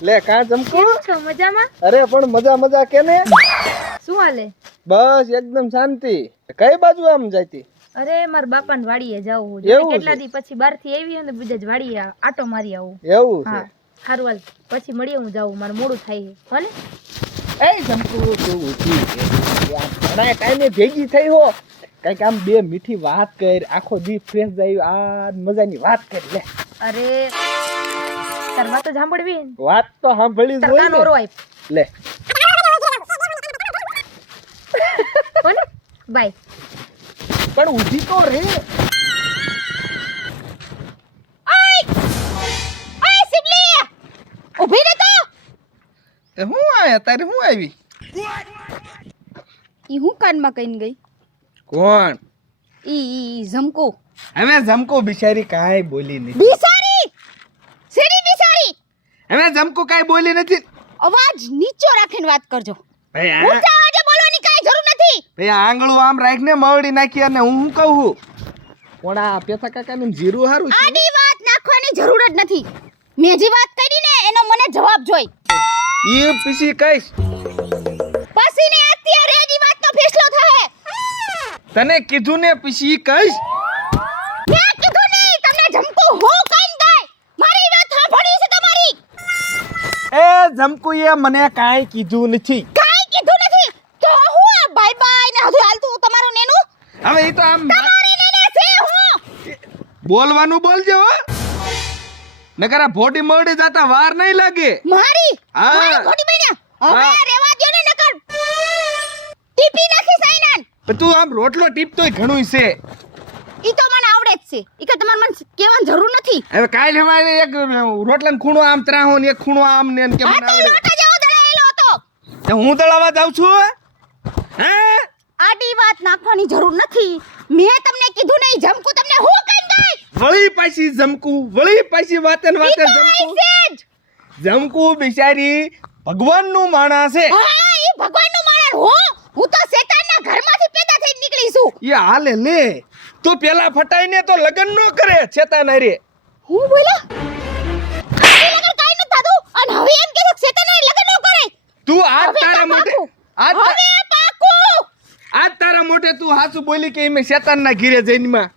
લે કા જમકુ છો મજામાં? અરે પણ મજા કેને? શું હાલે? બસ એકદમ શાંતિ. કઈ બાજુ આમ જાતી? અરે માર બાપાને વાડીએ જાવું છે. એવું કેટલા છે? દી પછી બહાર થી આવી અને બીજા જ વાડીએ આટો મારી આવું. એવું છે? હા હારું હાલ પછી મળીએ, હું જાઉં, મારું મોડું થાય છે. ભલે એ જમકુ તું ઊઠી કે આ ઘણા ટાઈમે ભેગી થઈ હો, કઈક આમ બે મીઠી વાત કર, આખો દી ફ્રેશ જાય આ મજાની વાત કર. લે અરે તાર વાત તો સાંભળવી ને. વાત તો સાંભળી જ તાર હોય કાન ને. ઓરો આપ. લે ભલે બાય. પણ ઊઠી તો રે. ઊભી રહે તો. એ હું આયા તારે હું આવી? ઈ હું કાનમાં કહીને ગઈ? કોણ? ઈ જમકો. હવે જમકુ બિચારી કાંઈ બોલી નહીં. બિસારી સેરી બિસારી. હવે જમકુ કાંઈ બોલી નથી. અવાજ નીચો રાખીને વાત કરજો. ભાઈ આ ઊંચા અવાજે બોલવાની કાંઈ જરૂર નથી. ભાઈ આંગળું આમ રાખીને મવડી નાખી અને હું શું કહું છું? પણ આ પેથા કાકાને જીરું હારું છે. આડી વાત નાખવાની જરૂર જ નથી. મેં જે વાત કરી ને એનો મને જવાબ જોઈ. ઈ પીસી કઈશ. પછી ને અત્યારે જ વાતનો ફેસલો થાય. તને કીધું ને પીસી કઈશ. મેં કીધું નહીં તમને જમકો હું કઈ ગઈ. મારી વાત સાંભળી છે તમારી? એ જમકુએ મને કાંઈ કીધું નથી. કાંઈ કીધું નથી તો હું આ બાય બાય ને હજુ હાલતું તમારું નેનું. હવે ઈ તો આમ તમારી નેને છે હું. બોલવાનું બોલજો હો. નકર આ ભોડી મવડી જાતા વાર નહીં લાગે. મારી હા. મારી ખોટી બન્યા. હવે હા. રેવા દ્યો ને નકર ટીપી નાખી સાઈનાન. પણ તું આમ રોટલો ટીપતોય ઘણું છે. ઈ તો મને આવડે જ છે. ઈ કે તમારે મને કહેવાની જરૂર નથી. હવે કાલ અમારે એક રોટલાનો ખૂણો આમ ત્રાહો ને એક ખૂણો આમ ને કે આ મને તો આવડે. લોટા જેવો દળાયેલો હતો. તે હું દળાવા જાઉં છું હે? આડી વાત નાખવાની જરૂર નથી. મેં તમને કીધું નહીં જમકુ તમને હું કઈ ગઈ. વળી પાછી જમકુ, વળી પાછી વાતે ને ઈ વાતે તો જમકુ. આઈ છે જ. જમકુ બિચારી ભગવાનનું માણસ છે. હા ઈ ભગવાનનું માણસ હું તો શેતાનના ઘરમાંથી પેદા થઈને નીકળી છું. એ હાલે લે. તું પેલા ફટાઈને તો લગન નો કરે છેતાના રે. હું બોલા આની લગન કાઈ ન થાતું અને હવે એમ કે શેતાનના લગન ન કરે. તું આજ હવે તો તારા મોઢે પાકું. આજ હવે પાકું. આજ તારા મોઢે તું હાચું બોલી કે મે શેતાનના ઘીરે જઈને માં.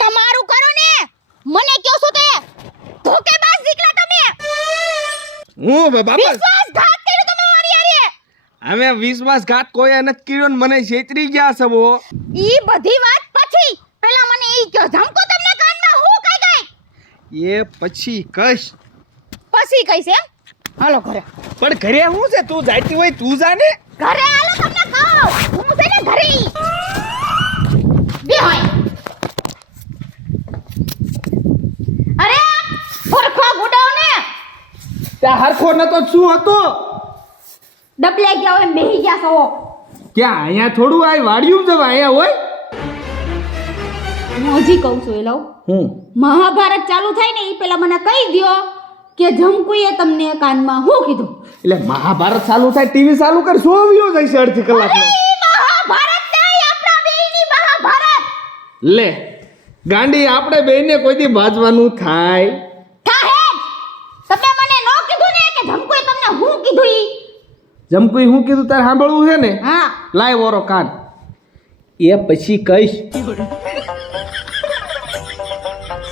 તમારું કરો ને. મને કયો છો તે ધોકેબાજ દીકરા તમે. હું બાપા વિશ્વાસઘાત કર્યો તમે મારી હારે. હવે વિશ્વાસઘાત કોઈ નથી કર્યો ને મને છેતરી ગયા છે વો. ઈ બધી વાત પછી પહેલા મને ઈ કયો જમકો તમને કાનમાં હું કઈ ગઈ. એ પછી કશ. પછી કઈશ એમ. હાલો ઘરે. પણ ઘરે શું છે? તું જાતી હોય તું જા ને. ઘરે હાલો તમને કહું. હું છે ને ઘરે. બે હોય. અરે ફરખો ગુડાવ ને. ત્યાં હરખો નતો શું હતો? ડબલે ગયા હોય બેહી ગયા છો. ક્યાં અહીંયા થોડું આ વાડિયું જવા અહીંયા હોય. હું હજી કહું છું એલો. હું મહાભારત ચાલુ થાય ને ઈ પેલા મને કહી દ્યો કે જમકુએ તમને કાનમાં હું કીધું. એટલે મહાભારત ચાલુ થાય ટીવી ચાલુ કર સોવ્યો જઈશે અડધી કલાકમાં. ઈ મહાભારત નહીં આપણા બેયની મહાભારત. લે ગાંડી આપણે બેયને કોઈ દી બાજવાનું થાય. કાહે તમે મને નો કીધું ને કે જમકુએ તમને હું કીધું ઈ. જમકુઈ હું કીધું તારે સાંભળવું છે ને? હા લાય ઓરો કાન. એ પછી કઈશ.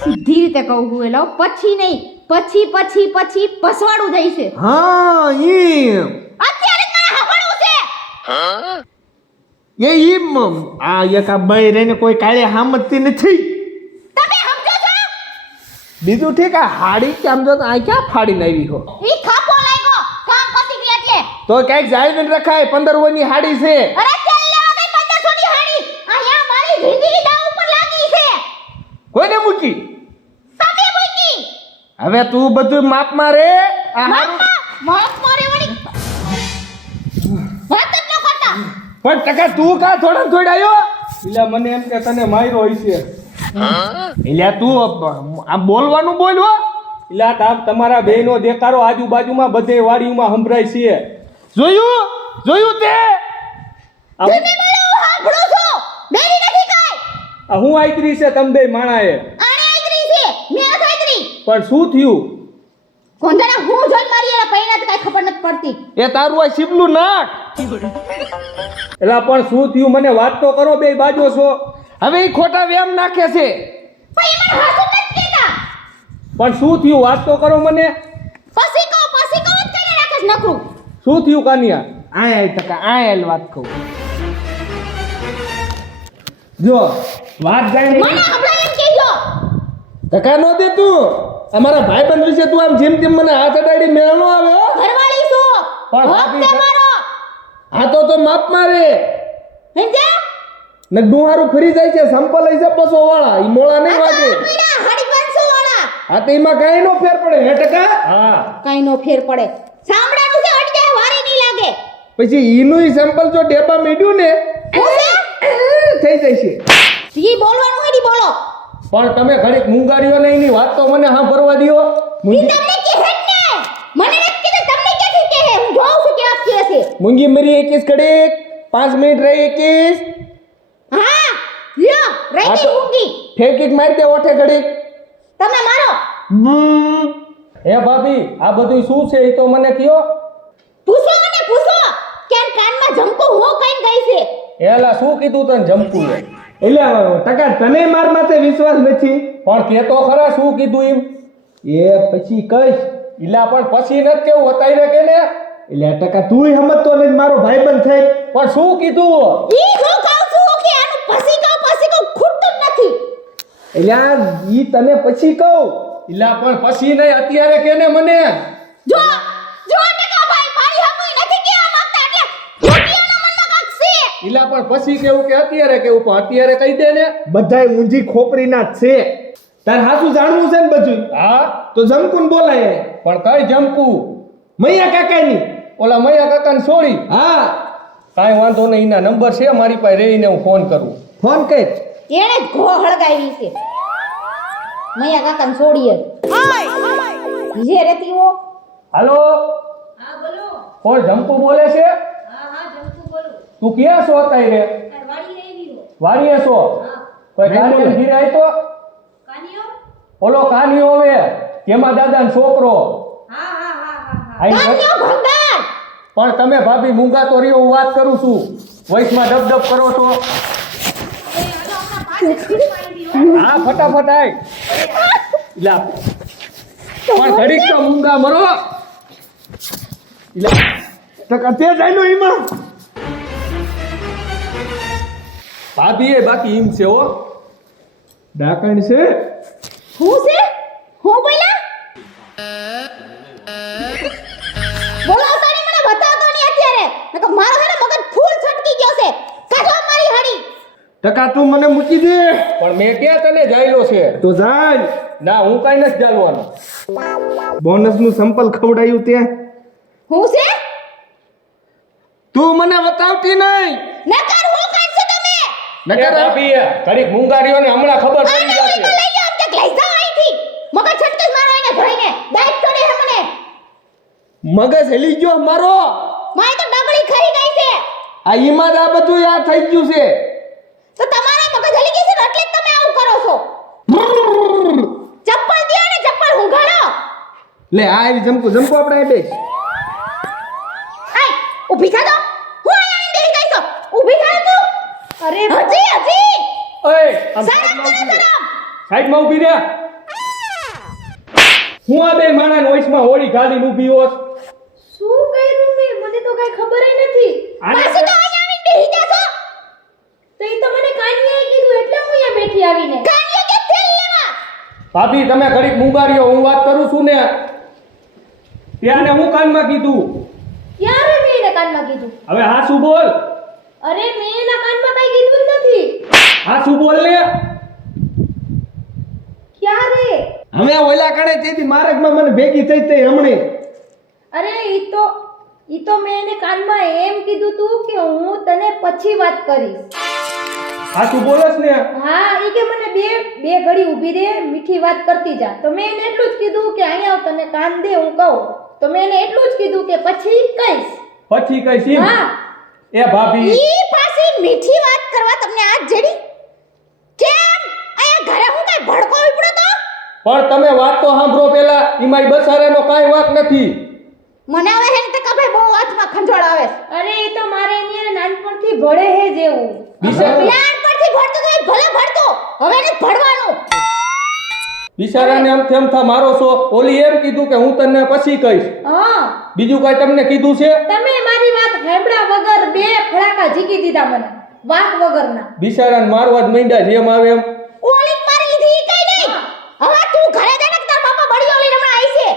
સીધી રીતે કહું હું એલો. પછી નહીં પછી પછી પછી પસવાડું જઈશે. હા એમ. અત્યારે જ મને સાંભળવું છે. એ એમ આ એક આ બઈ રહીને કોઈ કાળે હામતતી નથી. તમે સમજો છો. બીજું ઠીક આ હાડી કેમ જો આ ક્યાં ફાડીને આવી હો? ઈ ખાપો લાગ્યો કામ પતી ગઈ એટલે. તો ક્યાંક જાળવીને રખાય 15 વોની હાડી છે. અરે તેલ લેવા ગઈ 1500 ની હાડી. અહીંયા મારી જિંદગી દાવ ઉપર લાગી છે. કોઈને મૂકી? તમે મૂકી. હવે તું બધું માપ મારે. આ હારું માફ મારે વળી. વાત જ ન કરતા. પણ ટકા તું કા થોડા થોડાયો? એટલે મને એમ કે તને માર્યો હોય છે. એટલે તું આ બોલવાનું બોલવો. એટલે આ તમારા બેનો દેખારો આજુબાજુમાં બધે વાડીમાં સંભળાય છે. જોયું જોયું તે? તમે બોલો સાંભળો છો. બેરી નથી કાઈ. આ હું આઈતરી છે તમ બે માણાએ. આણે આઈતરી છે. મેં આઈતરી. પણ શું થયું? કોંધાના હું જોઈ કાંઈ ખબર નથી પડતી. એ તારું આ શીપલું નાખ. એલા પણ શું થયું મને વાત તો કરો, બે બાજુ છો. હવે ઈ ખોટા વેમ નાખે છે. પણ એ મને હાસું નથી કહેતા. પણ શું થયું વાત તો કરો મને. પછી કહો જ કરી રાખેસ નકરું. શું થયું કાનિયા? આય ટકા આય વાત કહું. જો વાત જાણી મને હમણાં એમ કહેજો. ટકા નો દે તું. અમારા ભાઈબંધ વિશે તું આમ જેમ મને હાથ અડાડી મેળ નો આવે હો. ઘરવાળી છું. પણ હક ભાભી તે મારો. આ તો માપ મારે સમજ્યા? ને ડુહારું ફરી જાય છે. સંપલ લઈ છે 200 વાળા. ઈ મોળા નહીં વાગે. પીડા 550 વાળા. આ તો એમાં કાઈ નો ફેર પડે હે ટકા. હા કાઈ નો ફેર પડે. સાંભળાનું છે અટ જાય વારે નહીં લાગે. પછી ઈનું સેમ્પલ જો ડેબા મીડ્યું ને થઈ જાય છે. ઈ બોલવાનું હોય ની બોલો. પણ તમે ઘડીક મુંગારીઓ ને એની વાત તો મને સાંભળવા દ્યો. ઈ તમને કહે ને. મને નથી કીધું તમને ક્યાંથી કહે. હું જોઉં છું કે આ કહે છે. મુંગી મરી 21 ઘડીક 5 મિનિટ રહી 21. હા લ્યો રહી ઊંઘી. ફેંકીક મારી દે ઓઠે ઘડીક. તમે મારો. હે ભાભી આ બધું શું છે એ તો મને કયો. પૂછો મને પૂછો. કેમ કાનમાં જમકો હું કઈ ગઈ છે. એલા શું કીધું તને જમકું એટલે ટકા તને માર માથે વિશ્વાસ નથી. પણ કે તો ખરા શું કીધું એમ. એ પછી કઈશ. ઇલા પણ પછી નથી કેવું અત્યારે કે ને. એટલે ટકા તુંય સમજતો નથી મારો ભાઈબંધ થઈ. પણ શું કીધું. ઈ જો કહું છું કે આનું પછી કહું ખૂટતું જ નથી. એટલે ઈ તને પછી કહું. ઇલા પણ પછી નહીં અત્યારે કે ને મને. જો ટકા ભાઈ મારી હમુય નથી કેવા માંગતા એટલે ખોટિયાના મનમાં કાક છે. ઇલા પણ પછી કેવું કે અત્યારે કેવું. પણ અત્યારે કહી દે ને. બધાય ઊંજી ખોપરીના જ છે. તાર હાસું જાણવું છે ને બધું. હા તો જમકુન બોલાય. પણ કઈ જમકુ. મૈયા કાકાની. ઓલા મૈયા કાકાને છોડી. હા કાઈ વાંધો નહીં. એના નંબર છે મારી પાસે રહીને હું ફોન કરું. ફોન કર. એણે જ ઘો હળગાવી છે. મૈયા કાકાને છોડીએ. જે રહેતી હો. હાલો હા બોલો. કોણ જમકુ બોલે છે? હા જમકુ બોલું. તું ક્યાં છો અત્યારે? વાડી રહી હો. વાડીએ છો? કોઈ કાનિયો ઘીરે આય તો? કાનિયો? ઓલો કાનિયો હવે કેમાં દાદાનો છોકરો. હા. કાનિયો ભંગાર. પણ તમે ભાભી મૂંગા તો રહ્યો હું વાત કરું છું. વોઇસમાં ડબ કરો છો. હા ફટાફટ આય. ઈલા પણ ઘડીક તો મૂંગા મરો. ઈલા ટકા તે જાય નો ઈમાં. ભાભી એ બાકી ઈમ છે હો. ડાકણ છે. હું છે? હું બોલ્યા? બોલાવતો નહીં મને બતાવતો નહીં અત્યારે. નકર મારો હે ને મગજ ફૂલ છટકી ગયો છે. કાઢો મારી હણી. ટકા તું મને મૂકી દે. પણ મેં ક્યાં તને જાયલો છે. તો જાય. ના હું કાઈ નથી જાલવાનો. બોનસ નું સંપલ ખવડાયું તે. હું છે? તું મને બતાવતી નહીં. નકર હું કાઈ છો તમે? નકર ભાભી ઘડીક મુંગારીઓને હમણાં ખબર પડી જશે. લઈ જાવ કે લઈ જાવ અહીંથી. મગજ છટકે મારો એને ધોઈને. દાઈટ ચડે હે મને. મગજ હેલી ગયો મારો. મારી તો ડગડી ખરી ગઈ છે. આ ઈમાં આ બધું યાર થઈ ગયું છે. તો તમારા મગજ હલી ગઈ છે એટલે જ તમે આવું કરો છો. ચપ્પલ દ્યો ને ચપ્પલ હુંઘાડો. લે આ આવી જમકો આપણે આ બેસ. આય ઊભી થા તો. હું અહીંયા બેહી ગઈ છો. ઊભી થા તું. અરે હજી. ઓય શરમ. સાઈડમાં ઊભી રહે. હું આ બે માણાને વોઇસમાં હોળી ગાલીને ઊભી હોસ. શું કર્યું મેં? મને તો કઈ ખબર નથી. પાછી તો અહીંયા આવીને બેહી જાશો. તો ઈ તો મને કાનિયાએ કીધું એટલે હું અહીંયા બેઠી આવીને. કાનિયો કે તેલ લેવા. ભાભી તમે ઘડીક મુંગારીઓ હું વાત કરું છું ને. ત્યાંને હું કાનમાં કીધું. ક્યારે મેં એને કાનમાં કીધું? હવે હા શું બોલ. અરે મેં એના કાનમાં કઈ કીધું જ નથી. હા શું બોલ ને. ક્યારે? હવે ઓલા કણે તેથી માર્ગમાં મને ભેગી થઈ હમણે. અરે ઈ તો મેં એને કાનમાં એમ કીધું તું કે હું તને પછી વાત કરીશ. હા શું બોલસ ને. હા ઈ કે મને બે ઘડી ઊભી રહે મીઠી વાત કરતી જા. તો મેં એને એટલું જ કીધું કે અહીંયા આવ તને કાન દે હું કહું. તો મેં એને એટલું જ કીધું કે પછી કહીશ. પછી કહીશ. હા એ ભાભી ઈ પાછી મીઠી વાત કરવા તમને આજ જડી. કેમ અહીંયા ઘરે હું કઈ ભડકો ઉપડો તો? પણ તમે વાત તો સાંભળો પેલા. ઈ મારી બસારાનો કાઈ વાક નથી. મને હવે હેન ટકા ભાઈ બહુ હાથમાં ખંજોળ આવે છે. અરે એ તો મારે અહીંયા નાનપણથી ભળે હે જેવું. નાનપણથી ભણતો તો એ ભલે ભણતો, હવે એને ભણવાનું. બિચારાને આમ તેમ થા મારો છો. ઓલી એમ કીધું કે હું તને પછી કહીશ. હા બીજું કાંઈ તમને કીધું છે? તમે મારી વાત સાંભળ્યા વગર બે ફડાકા ઝીકી દીધા મને વાત વગરના. બિચારાને મારવા જ માંડ્યા જેમ આવે એમ. ઓલી મારી લીધી ઈ કઈ નહીં. હવે તું ઘરે જા ને તાર બાપા બળીઓ લઈને હમણાં આવી છે.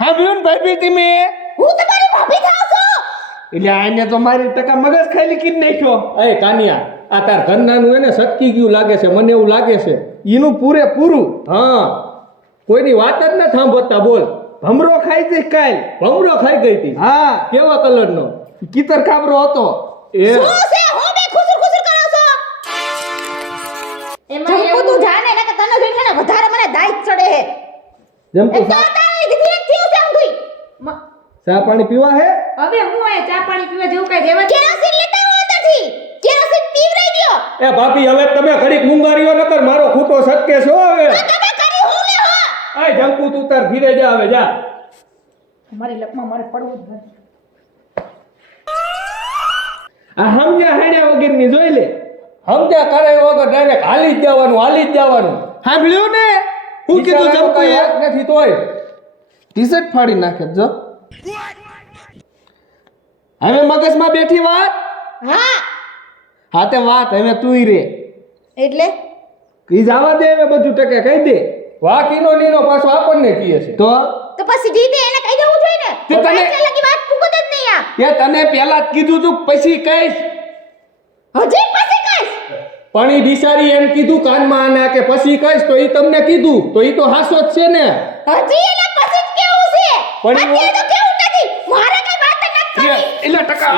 હા બેન ભાભી તમે હું તમારી ભાભી થાવ છું. એટલે આને તો મારી ટકા મગજ ખાલી કીધ નાખ્યો. એ કાનિયા આ તાર ઘરનાનું એને સટકી ગયું લાગે છે, મને એવું લાગે છે. એનું પૂરેપૂરું. હા કોઈની વાત જ ન સાંભળતા. બોલ ભમરો ખાઈ ગઈ કાલ. ભમરો ખાઈ ગઈ હતી. હા કેવા કલરનો? કીતર કાબરો હતો. એ શું છે હો બે ખુસુર ખુસુર કરો છો? એમાં જમકુ તું જાને ને કે તને જોઈને ને વધારે મને દાઈત ચડે હે. જેમ એક તો તારી દીદી એક થયું છે ઊંધું. ચા પાણી પીવા હે? હવે હું એ ચા પાણી પીવા જેવું કઈ રહેવા કેરોસીન લેતા આવો અંદરથી. કેરોસીન પીવરાઈ દ્યો. એ ભાભી હવે તમે ઘડીક મુંગારીઓ નકર મારો ખૂટો સટકે છો હવે. તમે કરી હું લે હો. એ જંકુ તું તાર ઘીરે જા હવે જા. મારી લપમાં મારે પડવું જ નથી. આ સમજ્યા હેડ્યા વગરની જોઈ લે. સમજ્યા કરે વગર ડાયરેક્ટ હાલી જ જવાનું, હાલી જ જવાનું. સાંભળ્યું ને હું કીધું જંકુ એ નથી તોય ટી-શર્ટ ફાડી નાખે જો. હવે મગજમાં બેઠી વાત. હા હા તે વાત હવે તુંય રે. એટલે ઈ જવા દે હવે બધું ટકે કહી દે. વાકીનો નીનો પાછો આપણને કીએ છે તો પછી જીતે એને કહી દેવું જોઈએ ને. તે તને- એટલે લગી વાત પૂગત જ નહીં આ. એ તને પહેલા જ કીધું તું પછી કહીશ. હજી પછી કઈશ. પણ ઈ બિચારી એમ કીધું કાનમાં આને કે પછી કહીશ તો ઈ તમને કીધું તો ઈ તો હાસો જ છે ને. હજી એને પછી જ કેવું છે. પણ ઈ અત્યારે તો કેવું નથી. મારે કઈ વાત જ નથી કરી. એટલે ટકા